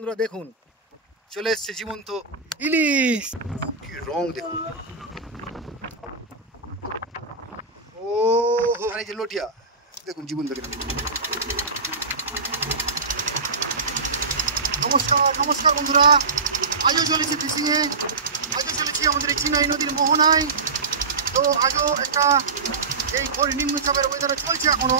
বন্ধুরা দেখুন চলে এসছে জীবন্ত ইলিশ। কি রং দেখুন, ও এই যে লটিয়া দেখুন জীবন্ত। নমস্কার নমস্কার বন্ধুরা, আজও চলেছি ফিশিংয়ে, আজও চলেছি আমাদের এই চিনাই নদীর মোহনায়। তো আজও একটা এই নিম্নচাপের ওয়েদারে চলছে এখনো।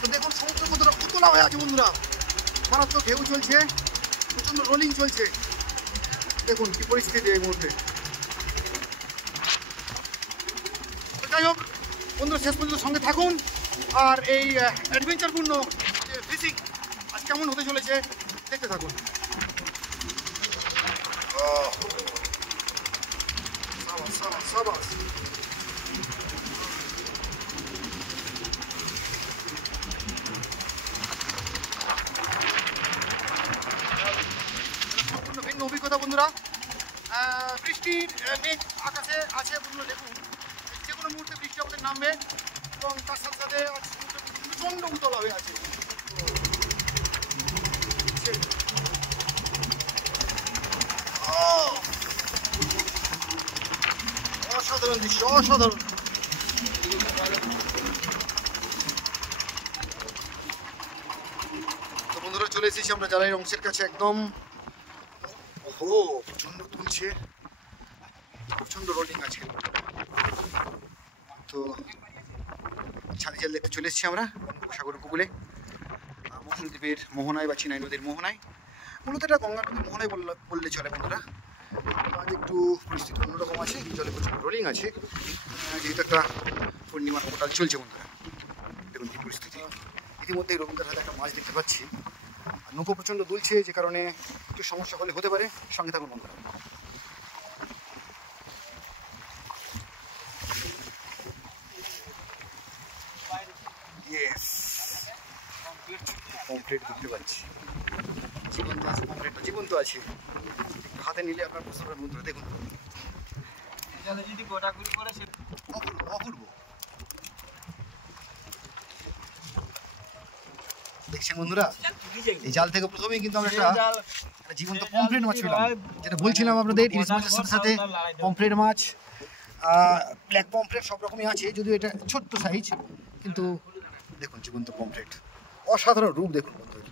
তো দেখুন সমুদ্র কতটা উতলা হয়ে আছে বন্ধুরা, মারাত্মক ঢেউ চলছে, প্রচণ্ড রোলিং চলছে। দেখুন কি পরিস্থিতি এই মুহূর্তে। তো যাই হোক বন্ধুরা, শেষ পর্যন্ত সঙ্গে থাকুন আর এই অ্যাডভেঞ্চারপূর্ণ ফিশিং আজ কেমন হতে চলেছে দেখতে থাকুন। সাবাস সম্পূর্ণ ভিন্ন অভিজ্ঞতা বন্ধুরা। বৃষ্টির মেঘ আকাশে আছে বন্ধুরা, দেখুন যে কোনো মুহূর্তে বৃষ্টি আমাদের নামবে এবং তার সাথে সাথে প্রচণ্ড উতলা হয়ে আছে। অসাধারণ দৃশ্য, অসাধারণ। তো বন্ধুরা চলে এসেছি আমরা জ্বালাই অংশের কাছে একদম। ওহো প্রচণ্ড তুলছে, প্রচণ্ড রোলিং আছে। তো ছাড়ি জাল দেখতে চলে এসেছি আমরা বঙ্গোপসাগর উপকূলে, মৌসুমদ্বীপের মোহনায় বা চিনাই নদীর মোহনায়। মূলত এটা গঙ্গা নদীর মোহনায় বললে চলে বন্ধুরা। আজ একটু পরিস্থিতি অন্যরকম আছে, জলে প্রচুর রোলিং আছে, যেহেতু একটা পূর্ণিমার পোর্টাল চলছে বন্ধুরা। দেখুন কি পরিস্থিতি। ইতিমধ্যেই রবীন্দ্রের হাতে একটা মাছ দেখতে পাচ্ছি, আর নৌকো প্রচণ্ড দুলছে, যে কারণে একটু সমস্যা হলে হতে পারে। সঙ্গে থাকুন বন্ধুরা। পমফ্রেট দেখতে পাচ্ছি, জীবন্ত আছে, পমফ্রেটটা জীবন্ত আছে। হাতে নিলে আপনার বুঝতে পারবেন বন্ধুরা। দেখুন অপূর্ব দেখছেন বন্ধুরা। এই জাল থেকে প্রথমেই কিন্তু আমরা একটা জীবন্ত পমফ্রেট মাছ পেলাম, যেটা বলছিলাম আপনাদের। ইলিশ মাছের সাথে সাথে পমফ্রেট মাছ, ব্ল্যাক পমফ্রেট সব রকমই আছে, যদিও এটা ছোট্ট সাইজ, কিন্তু দেখুন জীবন্ত পমফ্রেট, অসাধারণ রূপ দেখুন বন্ধুরা।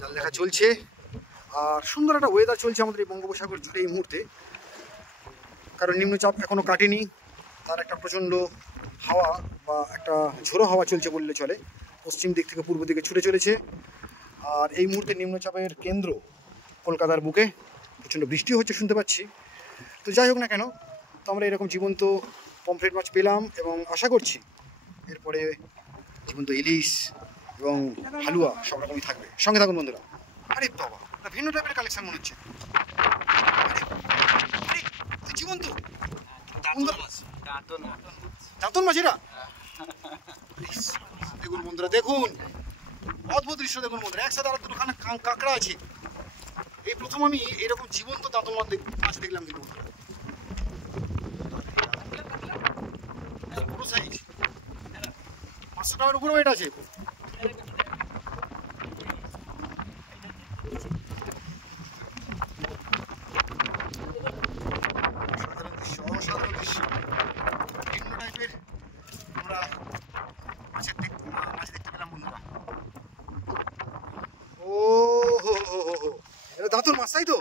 জাল দেখা চলছে আর সুন্দর একটা ওয়েদার চলছে আমাদের এই বঙ্গোপসাগর জুড়ে এই মুহূর্তে। কারণ নিম্নচাপ এখনো কাটেনি, তার একটা প্রচণ্ড হাওয়া বা একটা ঝোড়ো হাওয়া চলছে বললে চলে, পশ্চিম দিক থেকে পূর্ব দিকে ছুটে চলেছে। আর এই মুহূর্তে নিম্নচাপের কেন্দ্র কলকাতার বুকে, প্রচণ্ড বৃষ্টিও হচ্ছে শুনতে পাচ্ছি। তো যাই হোক না কেন, তো আমরা এরকম জীবন্ত পমফ্রেট মাছ পেলাম এবং আশা করছি এরপরে জীবন্ত ইলিশ এবং হালুয়া সব রকমই থাকবে। সঙ্গে থাকুন বন্ধুরা। আরে বাবা, ভিন্ন টাইপের কালেকশন মনে হচ্ছে। জীবন্ত দাঁতন মাছ এরা, দেখুন বন্ধুরা, দেখুন অদ্ভুত দৃশ্য দেখুন বন্ধুরা। একসাথে আর দুখানে কাঁকড়া আছে। এই প্রথম আমি এরকম জীবন্ত দাঁতন মাছ দেখলাম কিন্তু বন্ধুরা। পুরো সাইজ 500 টাকার উপরে ওয়েট আছে। অসাধারণ দৃশ্য, বিভিন্ন টাইপের আমরা মাছ দেখতে পেলাম বন্ধুরা। ও হো হো হো, এটা দাঁতন মাছ তাই তো?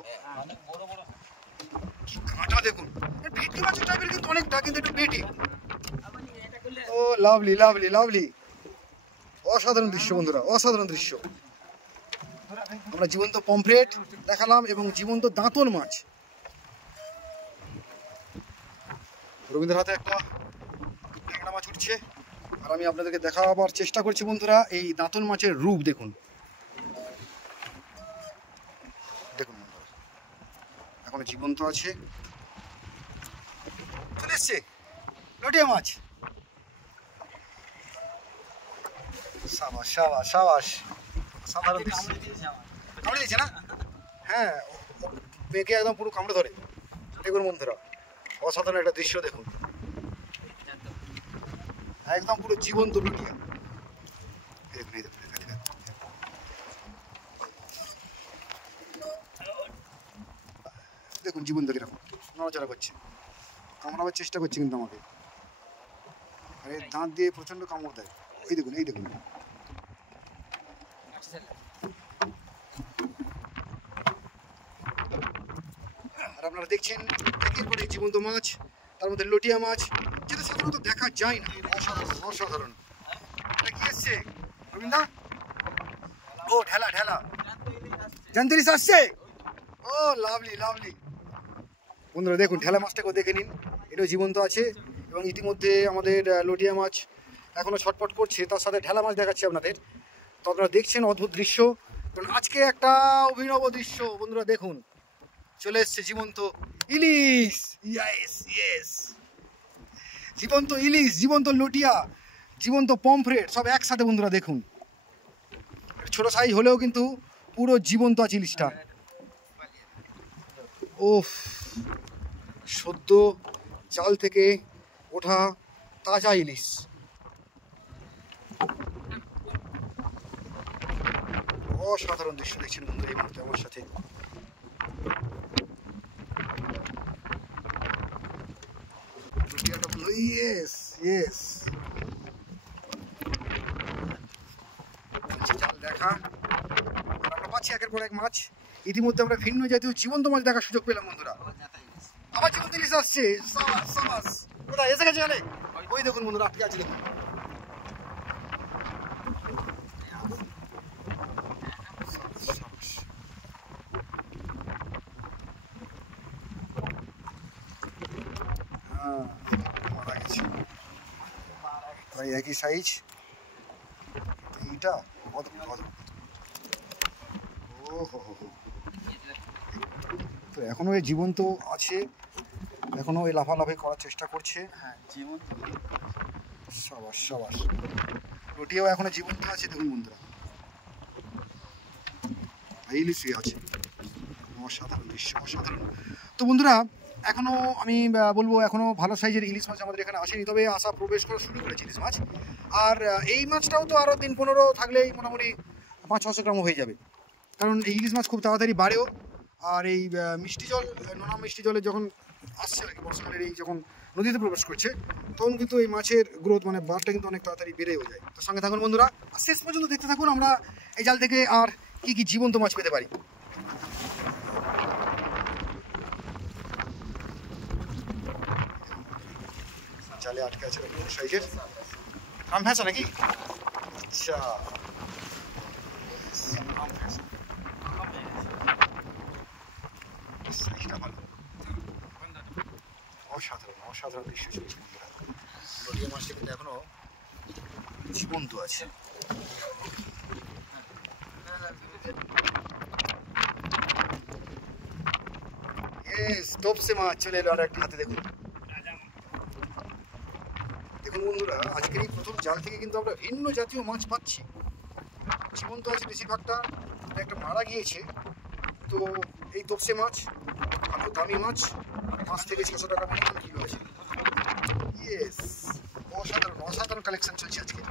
কি কাঁটা দেখুন, ভেটকি মাছের টাইপের কিন্তু অনেকটা, কিন্তু একটু পেটি। ও লাভলি লাভলি লাভলি, অসাধারণ দৃশ্য বন্ধুরা, অসাধারণ দৃশ্য। আমরা জীবন্ত পমফ্রেট দেখালাম এবং জীবন্ত দাঁতন মাছ। রবীন্দ্র হাতে একটা ট্যাংরা মাছ উঠছে, আর আমি আপনাদেরকে দেখাবার চেষ্টা করছি বন্ধুরা এই দাঁতন মাছের রূপ দেখুন। দেখুন বন্ধুরা, এখনো জীবন্ত আছে। চলে এসছে লটিয়া মাছ। সাবাস সাবাস সাবাস, সাধারণ কামড়ে দিয়েছে না? হ্যাঁ, পেকে একদম পুরো কামড়ে ধরে। দেখুন বন্ধুরা, অসাধারণ একটা দৃশ্য দেখুন। একদম পুরো জীবন্ত লুটিয়া। দেখুন জীবন্ত কিরকম নড়াচড়া করছে, কামড়াবার চেষ্টা করছে কিন্তু আমাকে, আরে দাঁত দিয়ে প্রচন্ড কামড় দেয়। এই দেখুন এই দেখুন। আর আপনারা দেখছেন একের পর এক জীবন্ত মাছ, তার মধ্যে লটিয়া মাছ, যেটা সাধারণত দেখা যায় না। অসাধারণ অসাধারণ। এটা কি এসছে রবীন্দা? ও ঢেলা ঢেলা জানতিরিস আসছে। ও লাভলি লাভলি। বন্ধুরা দেখুন ঢেলা মাছটাকেও দেখে নিন, এটাও জীবন্ত আছে এবং ইতিমধ্যে আমাদের লটিয়া মাছ এখনো ছটপট করছে, তার সাথে ঢেলা মাছ দেখাচ্ছি আপনাদের। তো আপনারা দেখছেন অদ্ভুত দৃশ্য, কারণ আজকে একটা অভিনব দৃশ্য। বন্ধুরা দেখুন চলে এসছে জীবন্ত ইলিশ। ইয়েস ইয়েস, জীবন্ত ইলিশ, জীবন্ত লটিয়া, জীবন্ত পমফ্রেট সব একসাথে। বন্ধুরা দেখুন ছোট সাইজ হলেও কিন্তু পুরো জীবন্ত আছে ইলিশটা। ওফ, সদ্য জাল থেকে ওঠা তাজা ইলিশ। অসাধারণ দৃশ্য দেখছেন বন্ধুরা এই মুহূর্তে আমার সাথে। ইয়েস ইয়েস, জাল দেখা। আমরা পাচ্ছি একের পর এক মাছ। ইতিমধ্যে আমরা ভিন্ন জাতীয় জীবন্ত মাছ দেখার সুযোগ পেলাম বন্ধুরা। আবার জীবন্ত ইলিশ আসছে। কোথায় এসে গেছে? জানে ওই দেখুন বন্ধুরা আটকে আছে দেখুন। মারা গেছে প্রায় একই সাইজ। এইটা ও হো হো, তো এখনো এই জীবন্ত আছে, এখনো এই লাফালাফি করার চেষ্টা করছে। হ্যাঁ জীবন্ত, সাবাস সাবাস। রুটিও এখনো জীবন্ত আছে দেখুন বন্ধুরা, ইলিশ আছে। অসাধারণ দৃশ্য, অসাধারণ। তো বন্ধুরা এখনো আমি বলবো এখনো ভালো সাইজের ইলিশ মাছ আমাদের এখানে আসেনি, তবে আসা প্রবেশ করা শুরু করেছে ইলিশ মাছ। আর এই মাছটাও তো আরও দিন 15 থাকলেই মোটামুটি 500-600 গ্রামও হয়ে যাবে, কারণ এই ইলিশ মাছ খুব তাড়াতাড়ি বাড়েও। আর এই মিষ্টি জল, নোনা মিষ্টি জলে যখন আসছে আর কি, বর্ষাকালের এই যখন নদীতে প্রবেশ করছে, তখন কিন্তু এই মাছের গ্রোথ মানে বাড়টা কিন্তু অনেক তাড়াতাড়ি বেড়েও যায়। তো সঙ্গে থাকুন বন্ধুরা, আর শেষ পর্যন্ত দেখতে থাকুন আমরা এই জাল থেকে আর কি কি জীবন্ত মাছ পেতে পারি। জালে আটকে আছে বড় সাইজের আম ভেসা নাকি? আচ্ছা, সাইজটা ভালো। অসাধারণ অসাধারণ দৃশ্য চলছে বন্ধুরা। লটিয়া মাছটা কিন্তু এখনো জীবন্ত আছে। তপসে মাছ চলে এলো আর একটা হাতে। দেখুন দেখুন বন্ধুরা, আজকের এই প্রথম জাল থেকে কিন্তু আমরা ভিন্ন জাতীয় মাছ পাচ্ছি। জীবন্ত আছে বেশিরভাগটা, একটা মারা গিয়েছে। তো এই তপসে মাছ ভালো দামি মাছ, 5 থেকে 600 টাকা মিনিমাম কিলো আছে। ইয়েস, অসাধারণ অসাধারণ কালেকশন চলছে আজকে।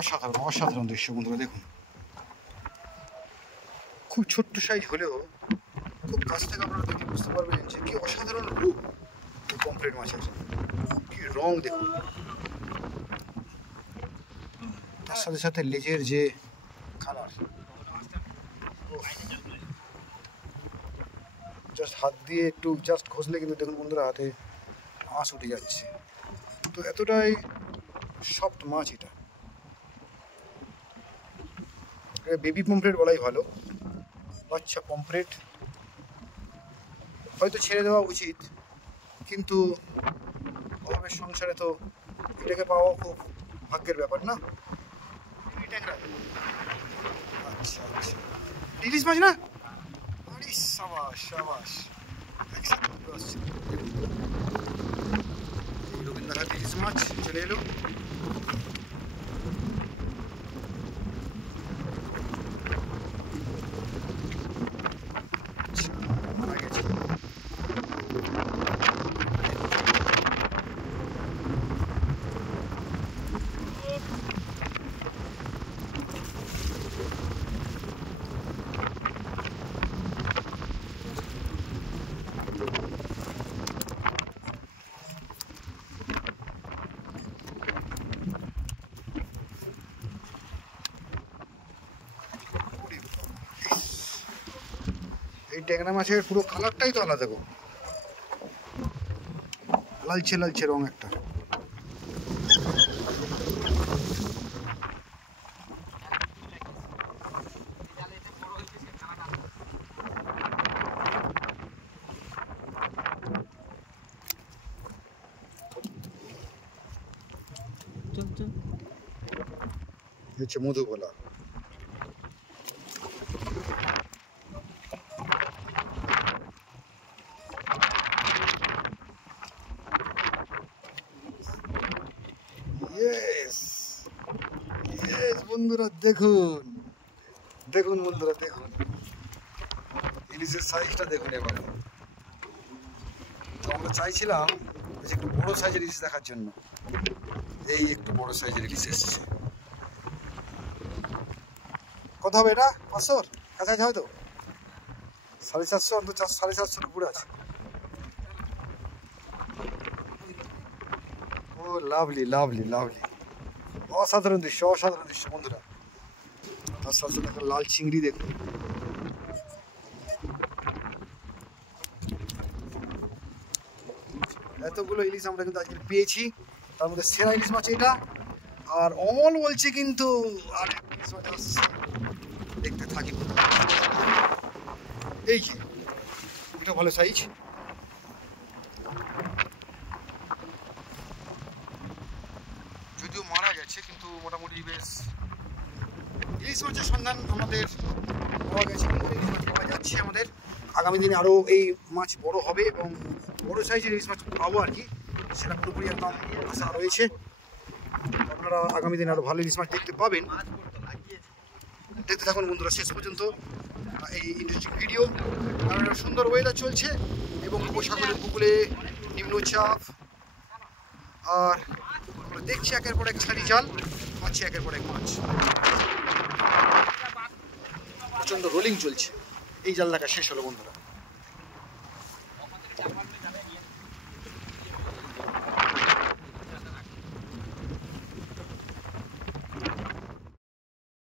অসাধারণ অসাধারণ দৃশ্য বন্ধুরা দেখুন। খুব ছোট্ট সাইজ হলেও খুব কাছ থেকে আপনারা দেখে বুঝতে পারবেন যে কি অসাধারণ রূপ পমফ্রেট মাছের, কি রং দেখুন। তার সাথে সাথে লেজের যে কালার, জাস্ট হাত দিয়ে একটু জাস্ট ঘষলে কিন্তু দেখুন বন্ধুরা হাতে আঁশ উঠে যাচ্ছে। তো এতটাই সফট মাছ এটা, বেবি পমফ্রেট বলাই ভালো। বাচ্চা পমফ্রেট হয়তো ছেড়ে দেওয়া উচিত, কিন্তু অভাবের সংসারে তো এটাকে পাওয়া খুব ভাগ্যের ব্যাপার না। আচ্ছা আচ্ছা, ইলিশ মাছ না? আরে সাবাস সাবাস একসাথে দুটো আসছে। এই রবীন্দ্রনাথ ইলিশ মাছ চলে এলো। মারা গেছে। এই ট্যাংরা মাছের পুরো কালারটাই তো আলাদা গো, লালচে লালচে রং একটা। হচ্ছে মধুভোলা। বন্ধুরা দেখুন দেখুন বন্ধুরা দেখুন ইলিশের সাইজটা দেখুন। এবার তো আমরা চাইছিলাম যে একটু বড় সাইজের ইলিশ দেখার জন্য, এই একটু বড় সাইজের ইলিশ এসেছে। কত হবে এটা? 500 কাছাকাছি হয়তো, 450 অন্তত 450 উপরে আছে। ও লাভলি লাভলি লাভলি, অসাধারণ দৃশ্য অসাধারণ দৃশ্য বন্ধুরা। তার সাথে সাথে একটা লাল চিংড়ি দেখুন। এতগুলো ইলিশ আমরা কিন্তু আজকে পেয়েছি, তার মধ্যে সেরা ইলিশ মাছ এটা। আর অমল বলছে কিন্তু আর ইলিশ মাছ আসছে, দেখতে থাকি। এই যে এটা ভালো সাইজ, যদিও মারা গেছে কিন্তু মোটামুটি বেশ ইলিশ মাছের সন্ধান আমাদের পাওয়া গেছে। ইলিশ মাছ পাওয়া যাচ্ছে আমাদের, আগামী দিনে আরও এই মাছ বড় হবে এবং বড় সাইজের ইলিশ মাছ পাবো আর কি, সেটা পুরোপুরি একদম আশা রয়েছে। আপনারা আগামী দিনে আরও ভালো ইলিশ মাছ দেখতে পাবেন। দেখতে থাকুন বন্ধুরা শেষ পর্যন্ত এই ইন্টারেস্টিং ভিডিও। কারণ একটা সুন্দর ওয়েদার চলছে এবং উপসাগরের উপকূলে নিম্নচাপ, আর আমরা দেখছি একের পর এক ছাড়ি জাল, পাচ্ছি একের পর এক মাছ। প্রচণ্ড রোলিং চলছে। এই জাল দেখা শেষ হলো বন্ধুরা।